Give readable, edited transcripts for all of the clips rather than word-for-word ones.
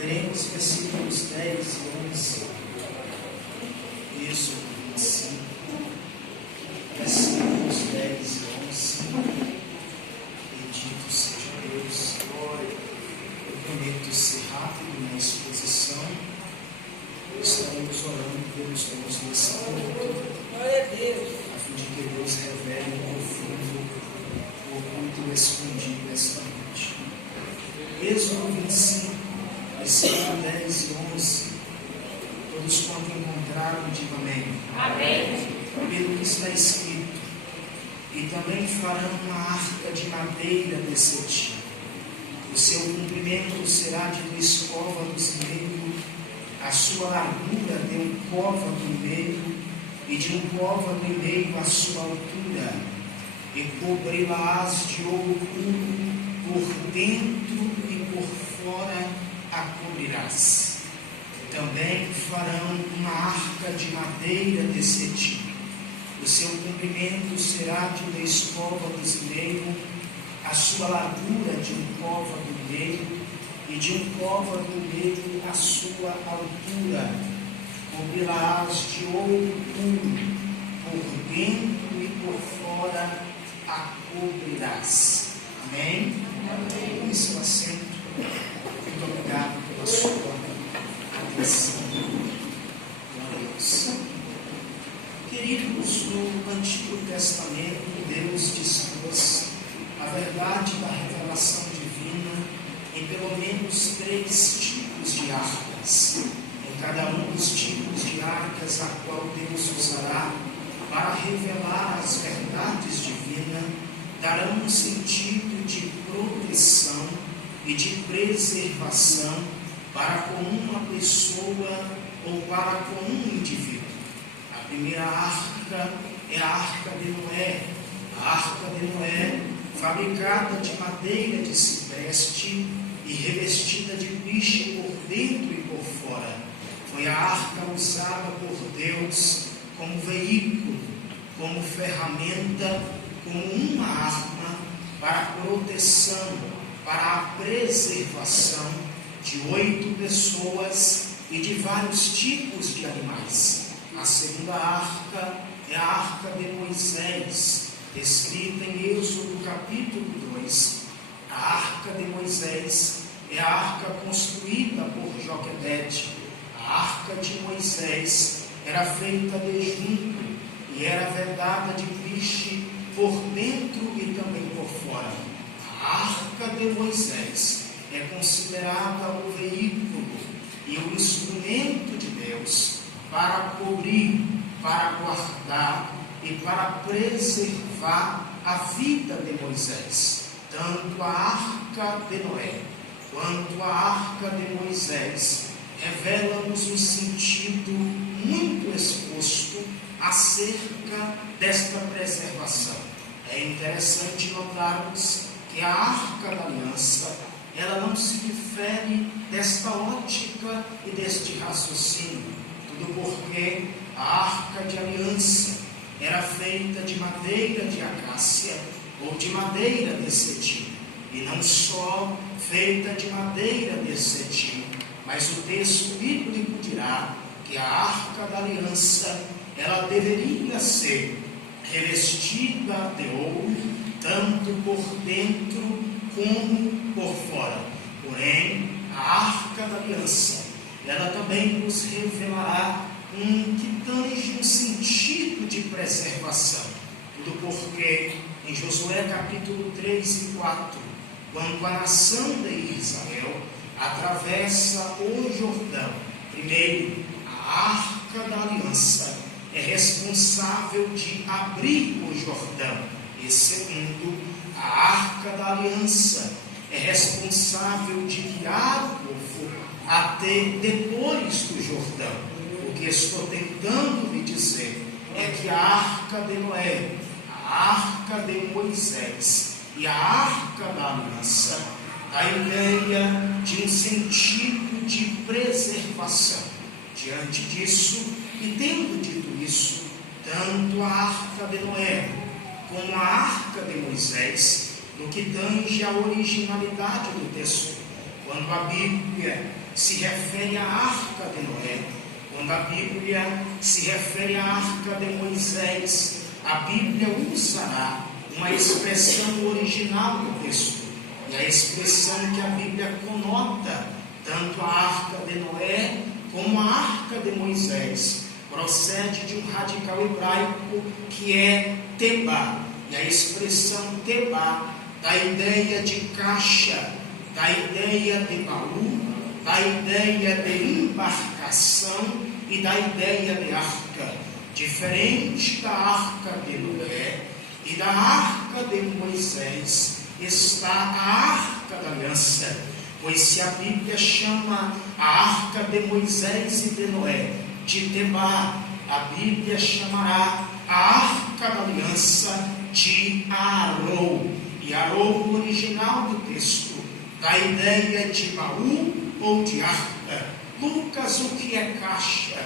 Leremos versículos 10 e 11, Êxodo 25, versículos 10 e 11. Bendito seja Deus. Eu prometo ser rápido na exposição. Estaremos orando pelos dons desse culto. Glória a Deus. A fim de que Deus revele o profundo, o oculto escondido esta noite. Êxodo 25, versículos 10 e 11. Todos quanto encontraram, digam amém. Amém. Pelo que está escrito: e também farão uma arca de madeira de cetim. O seu comprimento será de 2 côvados e meio, a sua largura de 1 côvado e meio, e de 1 côvado e meio a sua altura, e cobri-la-ás de ouro puro, por dentro e por fora a cobrirás. Também farão uma arca de madeira de cetim. O seu comprimento será de 2 côvados e meio, a sua largura de 1 côvado e meio, e de 1 côvado e meio a sua altura. Cobri-la-ás de ouro puro, por dentro e por fora a cobrirás. Amém? Tome seu assento. Muito obrigado pela sua atenção. Glória a Deus. Queridos, no Antigo Testamento, Deus dispôs a verdade da revelação divina em pelo menos 3 tipos de arcas. Em cada um dos tipos de arcas a qual Deus usará para revelar as verdades divinas, darão um sentido de proteção e de preservação para com uma pessoa ou para com um indivíduo. A primeira arca é a Arca de Noé. A Arca de Noé, fabricada de madeira de cipreste e revestida de piche por dentro e por fora, foi a arca usada por Deus como veículo, como ferramenta, como uma arma para a proteção, para a preservação de 8 pessoas e de vários tipos de animais. A segunda arca é a Arca de Moisés, escrita em Êxodo capítulo 2. A Arca de Moisés é a arca construída por Joquebede. A Arca de Moisés era feita de junco e era vedada de piche por dentro e também por fora. A Arca de Moisés é considerada o veículo e o instrumento de Deus para cobrir, para guardar e para preservar a vida de Moisés. Tanto a Arca de Noé quanto a Arca de Moisés revelam-nos um sentido muito exposto acerca desta preservação. É interessante notarmos que a Arca da Aliança, ela não se difere desta ótica e deste raciocínio, tudo porque a Arca de Aliança era feita de madeira de acácia ou de madeira de cetim, e não só feita de madeira de cetim, mas o texto bíblico dirá que a Arca da Aliança, ela deveria ser revestida de ouro, tanto por dentro como por fora. Porém, a Arca da Aliança, ela também nos revelará que tange um sentido de preservação. Tudo porque em Josué capítulo 3 e 4, quando a nação de Israel atravessa o Jordão, primeiro, a Arca da Aliança é responsável de abrir o Jordão, e segundo, a Arca da Aliança é responsável de guiar o povo até depois do Jordão. O que estou tentando lhe dizer é que a Arca de Noé, a Arca de Moisés e a Arca da Aliança dá a ideia de um sentido de preservação. Diante disso, e tendo dito isso, tanto a Arca de Noé como a Arca de Moisés, no que tange à originalidade do texto, quando a Bíblia se refere à arca de Noé, quando a Bíblia se refere à arca de Moisés, a Bíblia usará uma expressão original do texto, e a expressão que a Bíblia conota, tanto a arca de Noé como a arca de Moisés, procede de um radical hebraico que é tebá, e a expressão tebá dá ideia de caixa, dá ideia de baú, dá ideia de embarcação e dá ideia de arca. Diferente da arca de Noé e da arca de Moisés, está a arca da aliança, pois se a Bíblia chama a arca de Moisés e de Noé de Tebá, a Bíblia chamará a arca da aliança de Arô, e Arô, o original do texto, dá ideia de baú ou de arca. Lucas, o que é caixa?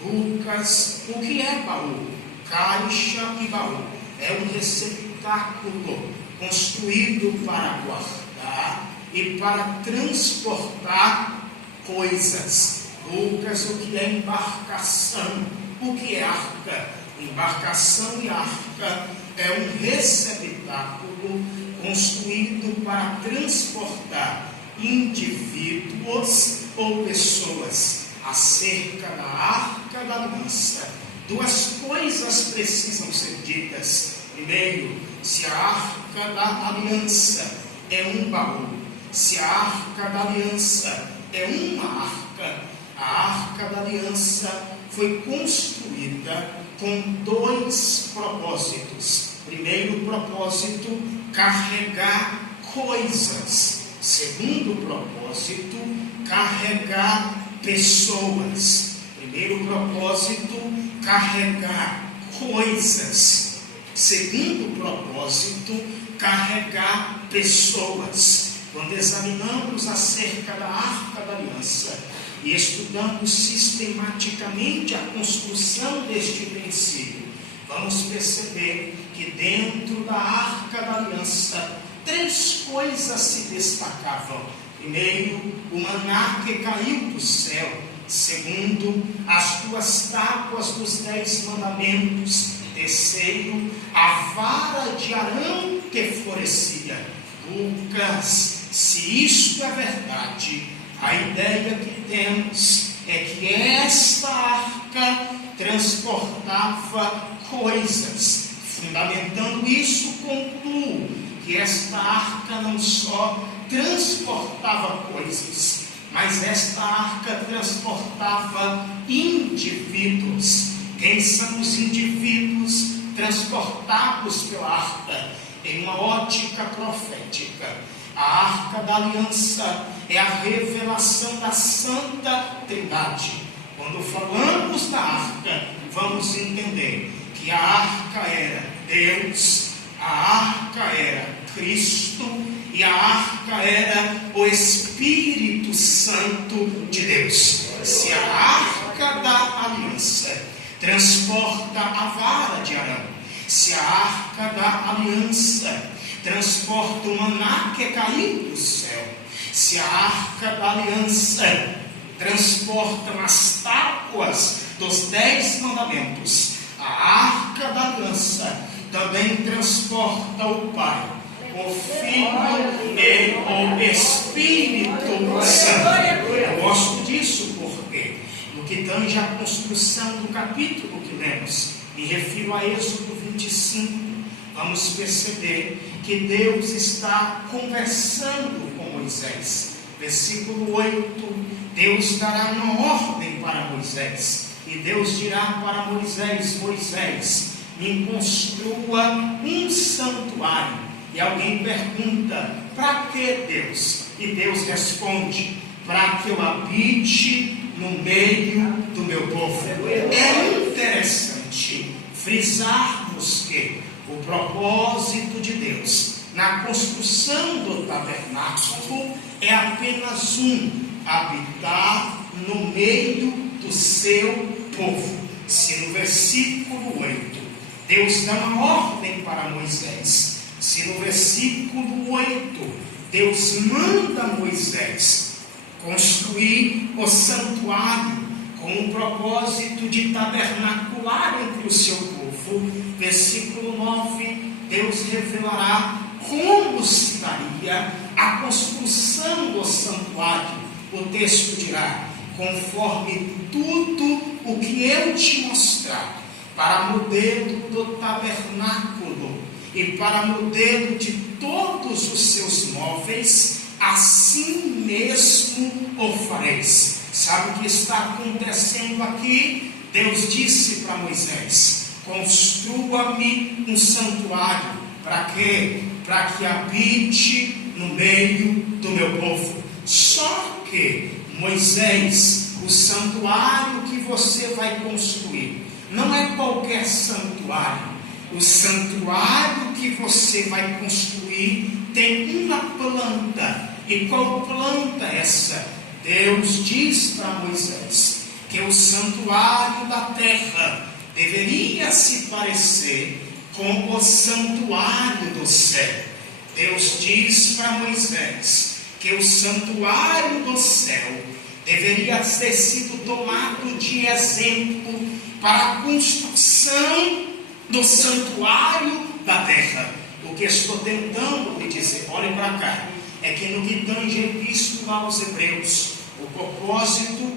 Lucas, o que é baú? Caixa e baú é um receptáculo construído para guardar e para transportar coisas. Lucas, o que é embarcação? O que é arca? Embarcação e arca é um receptáculo construído para transportar indivíduos ou pessoas acerca da arca da aliança. Duas coisas precisam ser ditas. Primeiro, se a arca da aliança é um baú, se a arca da aliança é uma arca, a arca da aliança foi construída com dois propósitos. Primeiro propósito, carregar coisas. Segundo propósito, carregar pessoas. Primeiro propósito, carregar coisas. Segundo propósito, carregar pessoas. Quando examinamos acerca da arca da aliança e estudamos sistematicamente a construção deste princípio, vamos perceber que dentro da arca da aliança, três coisas se destacavam. Primeiro, o maná que caiu do céu. Segundo, as duas tábuas dos 10 mandamentos. Terceiro, a vara de Arão que florescia. Lucas, se isto é verdade, a ideia que temos é que esta arca transportava coisas. Fundamentando isso, concluo que esta arca não só transportava coisas, mas esta arca transportava indivíduos. Quem são os indivíduos transportados pela arca? Em uma ótica profética, a arca da aliança é a revelação da Santa Trindade. Quando falamos da arca, vamos entender que a arca era Deus, a arca era Cristo e a arca era o Espírito Santo de Deus. Se a arca da aliança transporta a vara de Arão, se a arca da aliança transporta o maná que caiu do céu, se a arca da aliança transporta as tábuas dos 10 mandamentos, a arca da aliança também transporta o Pai, o Filho e o Espírito Santo. Eu gosto disso porque, no que tange a construção do capítulo que lemos, me refiro a Êxodo 25, vamos perceber que Deus está conversando com Moisés. Versículo 8, Deus dará uma ordem para Moisés, e Deus dirá para Moisés: Moisés, me construa um santuário. E alguém pergunta: para que, Deus? E Deus responde: para que eu habite no meio do meu povo. É interessante frisarmos que o propósito de Deus na construção do tabernáculo é apenas um: habitar no meio do seu povo. Se no versículo 8 Deus dá uma ordem para Moisés, se no versículo 8 Deus manda Moisés construir o santuário com o propósito de tabernacular entre o seu povo. Versículo 9, Deus revelará como se daria a construção do santuário. O texto dirá: conforme tudo o que eu te mostrar, para modelo do tabernáculo e para modelo de todos os seus móveis, assim mesmo o fareis. Sabe o que está acontecendo aqui? Deus disse para Moisés: construa-me um santuário. Para quê? Para que habite no meio do meu povo. Só que, Moisés, o santuário que você vai construir não é qualquer santuário. O santuário que você vai construir tem uma planta. E qual planta é essa? Deus diz para Moisés que o santuário da terra deveria se parecer com o santuário do céu. Deus diz para Moisés que o santuário do céu deveria ter sido tomado de exemplo para a construção do santuário da terra. O que estou tentando lhe dizer, olhem para cá, é que no que tange a epístola aos Hebreus, o propósito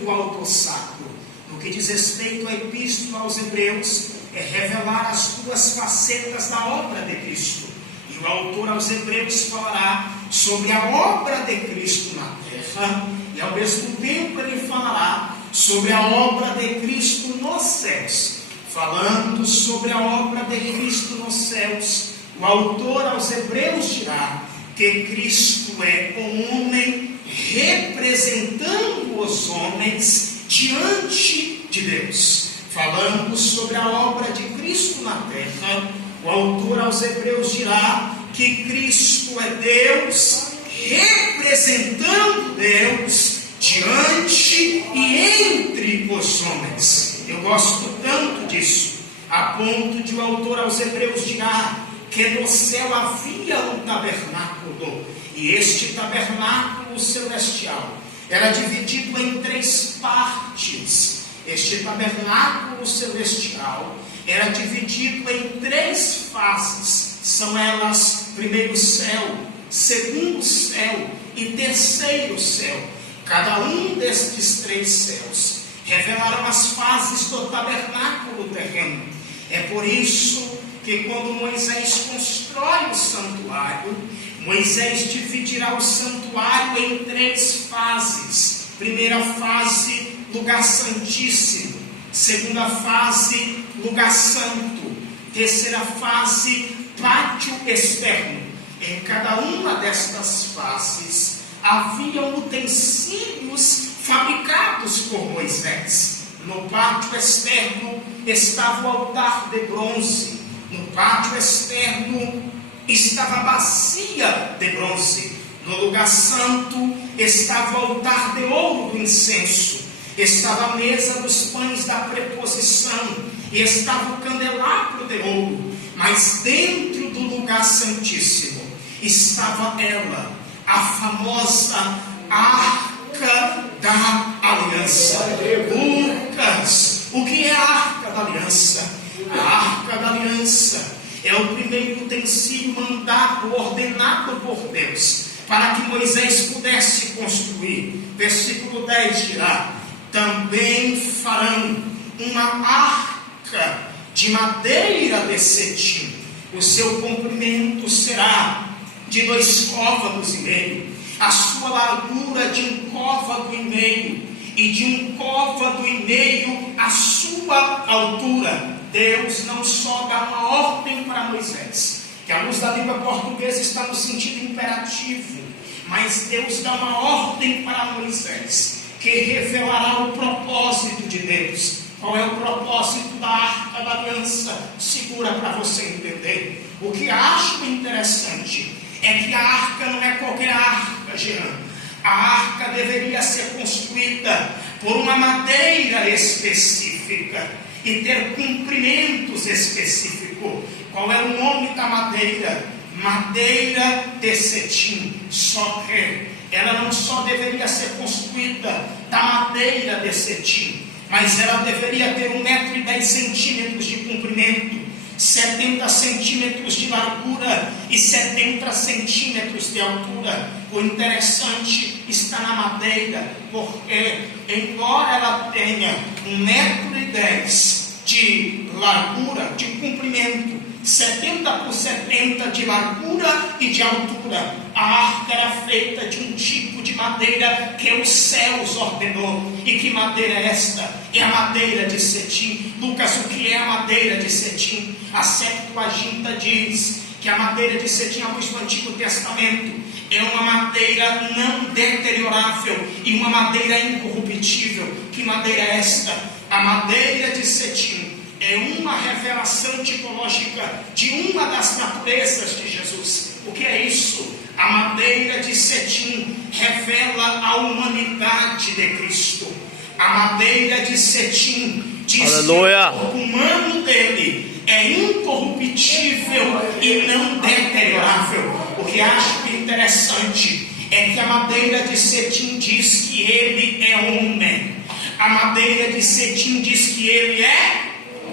do autor sacro, no que diz respeito à epístola aos Hebreus, é revelar as duas facetas da obra de Cristo. E o autor aos Hebreus falará sobre a obra de Cristo na terra, e ao mesmo tempo ele falará sobre a obra de Cristo nos céus. Falando sobre a obra de Cristo nos céus, o autor aos Hebreus dirá que Cristo é o homem representando os homens diante de Deus. Falando sobre a obra de Cristo na terra, o autor aos Hebreus dirá que Cristo é Deus representando Deus diante e entre os homens. Eu gosto tanto disso, a ponto de o autor aos Hebreus dirá que no céu havia um tabernáculo, e este tabernáculo celestial era dividido em 3 partes. Este tabernáculo celestial era dividido em 3 fases. São elas: primeiro céu, segundo céu e terceiro céu. Cada um destes 3 céus revelaram as fases do tabernáculo terreno. É por isso que quando Moisés constrói o santuário, Moisés dividirá o santuário em 3 fases. Primeira fase, lugar santíssimo. Segunda fase, lugar santo. Terceira fase, pátio externo. Em cada uma destas fases haviam utensílios fabricados por Moisés. No pátio externo estava o altar de bronze. No pátio externo estava a bacia de bronze. No lugar santo estava o altar de ouro do incenso. Estava a mesa dos pães da preposição. E estava o candelabro de ouro. Mas dentro do lugar santíssimo estava ela, a famosa Arca da Aliança. Lucas, o que é a Arca da Aliança? A Arca da Aliança é o primeiro utensílio mandado, ordenado por Deus, para que Moisés pudesse construir. Versículo 10 dirá: também farão uma arca de madeira de cetim. O seu comprimento será de 2 côvados e meio, a sua largura de 1 côvado e meio, e de 1 côvado e meio a sua altura. Deus não só dá uma ordem para Moisés, que a luz da língua portuguesa está no sentido imperativo, mas Deus dá uma ordem para Moisés, que revelará o propósito de Deus. Qual é o propósito da Arca da Aliança? Segura para você entender. O que acho interessante é que a arca não é qualquer arca, Jean. A arca deveria ser construída por uma madeira específica e ter comprimentos específicos. Qual é o nome da madeira? madeira de cetim. Só que ela não só deveria ser construída da madeira de cetim, mas ela deveria ter 1,10 m de comprimento, 70 centímetros de largura e 70 centímetros de altura. O interessante está na madeira, porque embora ela tenha 1,10 m de largura, de comprimento, 70 por 70 de largura e de altura, a arca era feita de um tipo de madeira que os céus ordenou. E que madeira é esta? É a madeira de cetim. Lucas, o que é a madeira de cetim? A Septuaginta diz que a madeira de cetim, à luz do Antigo Testamento, é uma madeira não deteriorável e uma madeira incorruptível. Que madeira é esta? A madeira de cetim é uma revelação tipológica de uma das naturezas de Jesus. O que é isso? A madeira de cetim revela a humanidade de Cristo. A madeira de cetim diz Aleluia. que o corpo humano dele é incorruptível e não deteriorável. O que acho interessante é que a madeira de cetim diz que ele é homem. A madeira de cetim diz que ele é...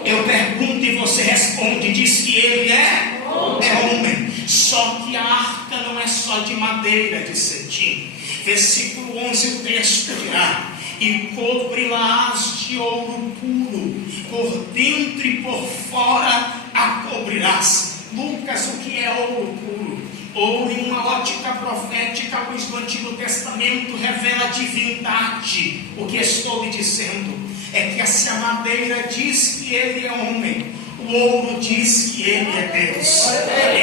Eu pergunto e você responde, diz que ele é homem. Só que a arca não é só de madeira de cetim. Versículo 11, o texto dirá: e cobri-las de ouro puro, por dentro e por fora a cobrirás. Lucas, o que é ouro puro? Ouro, em uma ótica profética, à luz do Antigo Testamento, revela a divindade. O que estou lhe dizendo é que se a madeira diz que ele é homem, o ouro diz que ele é Deus.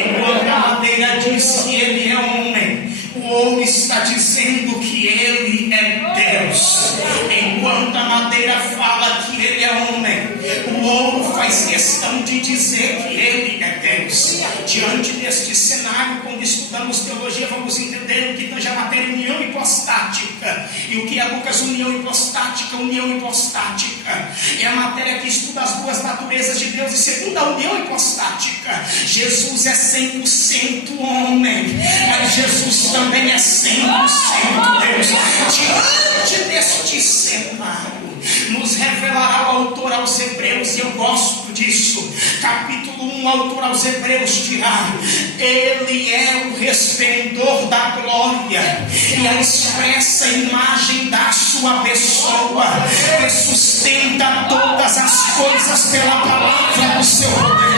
Enquanto a madeira diz que ele é homem, o ouro está dizendo que ele é Deus. Enquanto a madeira fala que ele é homem, o ouro faz questão de dizer que ele é Deus. Diante deste cenário, quando estudamos teologia, vamos entender o que tange a matéria união hipostática. E o que é, Lucas, união hipostática? União hipostática é a matéria que estuda as duas naturezas de Deus. E segundo a união hipostática, Jesus é 100% homem, mas Jesus também é 100% Deus. Diante deste cenário, nos revelará o autor aos Hebreus, e eu gosto disso. Capítulo 1, o autor aos Hebreus dirá: ele é o resplendor da glória e a expressa imagem da sua pessoa, que sustenta todas as coisas pela palavra do seu poder.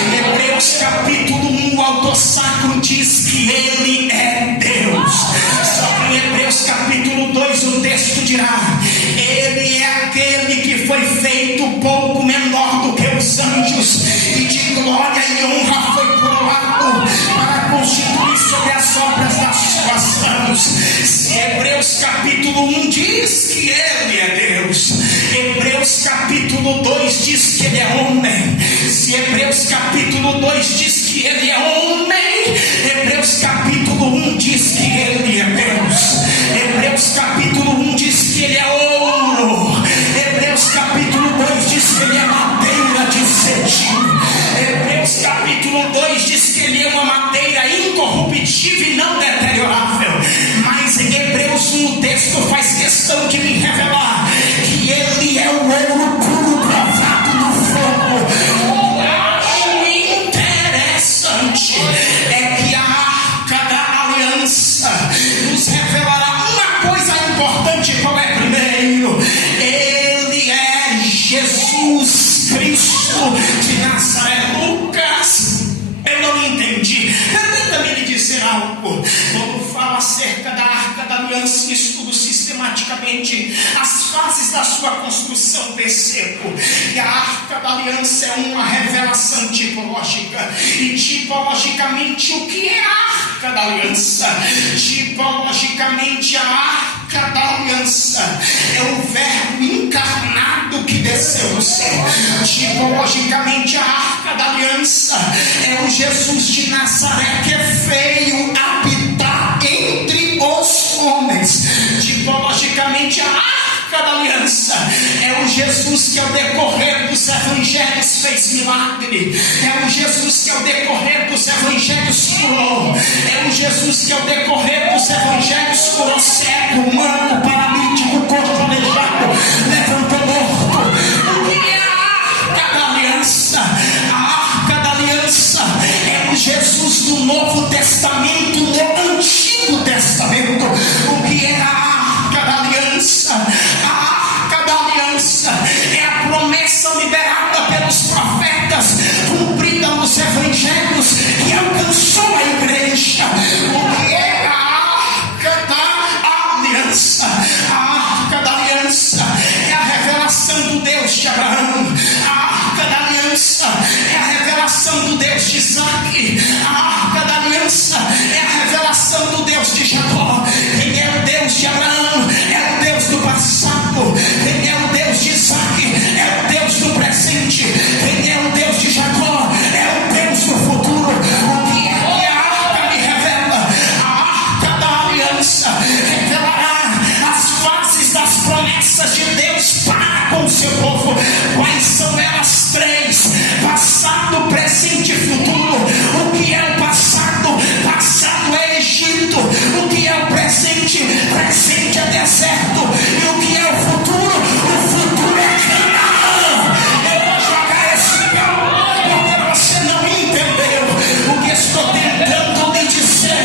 Em Hebreus capítulo 1, o autor sacro diz que ele é Deus. Só que em Hebreus capítulo 2 o texto dirá: ele é aquele que foi feito pouco menor do que os anjos, e de glória e honra foi coroado para constituir sobre as obras das suas mãos. Se Hebreus capítulo 1 diz que ele é Deus, Hebreus capítulo 2 diz que ele é homem. Se Hebreus capítulo 2 diz que ele é homem, Hebreus capítulo 1 diz que ele é Deus. Hebreus capítulo 1 diz que ele é ouro. Hebreus capítulo 2 diz que ele é madeira de cetim. Hebreus capítulo 2 diz que ele é uma madeira incorruptível e não deteriorável. Mas em Hebreus 1 o texto faz questão de me revelar que ele é o ouro puro provado no fogo. O que acho interessante é que a arca da aliança nos revelará uma coisa importante. Qual é? Primeiro, ele é Jesus Cristo de Nazaré. Lucas, eu não entendi. Permita-me lhe dizer algo. Quando fala acerca da arca da aliança e estudo sistematicamente as fases da sua construção, percebo que a arca da aliança é uma revelação tipológica. E tipologicamente, o que é a arca da aliança? Tipologicamente, a arca da aliança é o verbo encarnado que desceu do céu. Tipologicamente, a arca da aliança é o Jesus de Nazaré que veio habitar entre os homens. Tipologicamente, a arca da aliança é o Jesus que ao decorrer dos evangelhos fez milagre. É o Jesus que ao decorrer dos evangelhos curou. É o Jesus que ao decorrer dos evangelhos curou cego, manco, paralítico, coxo, aleijado, levantou morto. O que é a arca da aliança? A arca da aliança é o Jesus do Novo Testamento no Antigo Testamento. O que é a arca da aliança? A arca da aliança é a promessa liberada pelos profetas, cumprida nos evangelhos, que alcançou a igreja. O que é a arca da aliança? A arca da aliança é a revelação do Deus de Abraão. A arca da aliança é a revelação do Deus de Isaac. A arca da aliança é a revelação do Deus de Jacó. Quem é o Deus de Abraão é o Deus do passado. Quem é o Deus de Isaac é o Deus do presente. Quem é o Deus de Jacó é o Deus do futuro. O que é que a arca me revela? A arca da aliança revelará as fases das promessas de Deus para com o seu povo. Quais são elas? Três: passado, presente e futuro. O que é o passado? Passado é Egito. O que é o presente? Presente é deserto. E o que é o futuro? O futuro é Canaã. Eu vou jogar esse pau porque você não entendeu o que estou tentando lhe dizer.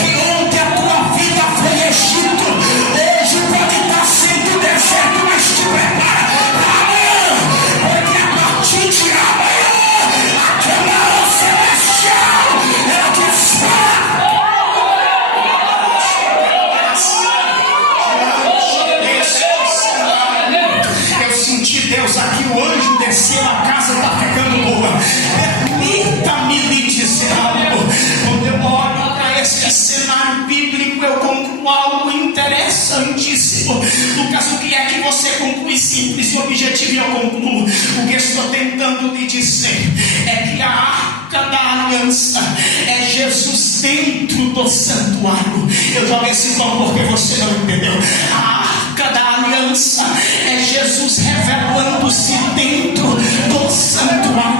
Que ontem a tua vida foi Egito, hoje pode estar sendo deserto, mas te prepara para amanhã, porque a partir de amanhã a Canaã celestial ela te espera. Eu senti Deus aqui, o anjo desceu, a casa está ficando boa. Permita-me lhe dizer algo. Quando eu olho para este cenário bíblico, eu concluo algo interessantíssimo. Lucas, o que é que você conclui? Simples e objetivo, eu concluo. O que estou tentando lhe dizer é que a arca da aliança é Jesus dentro do santuário. Eu joguei esse pão porque você não entendeu. A arca da aliança é Jesus revelando-se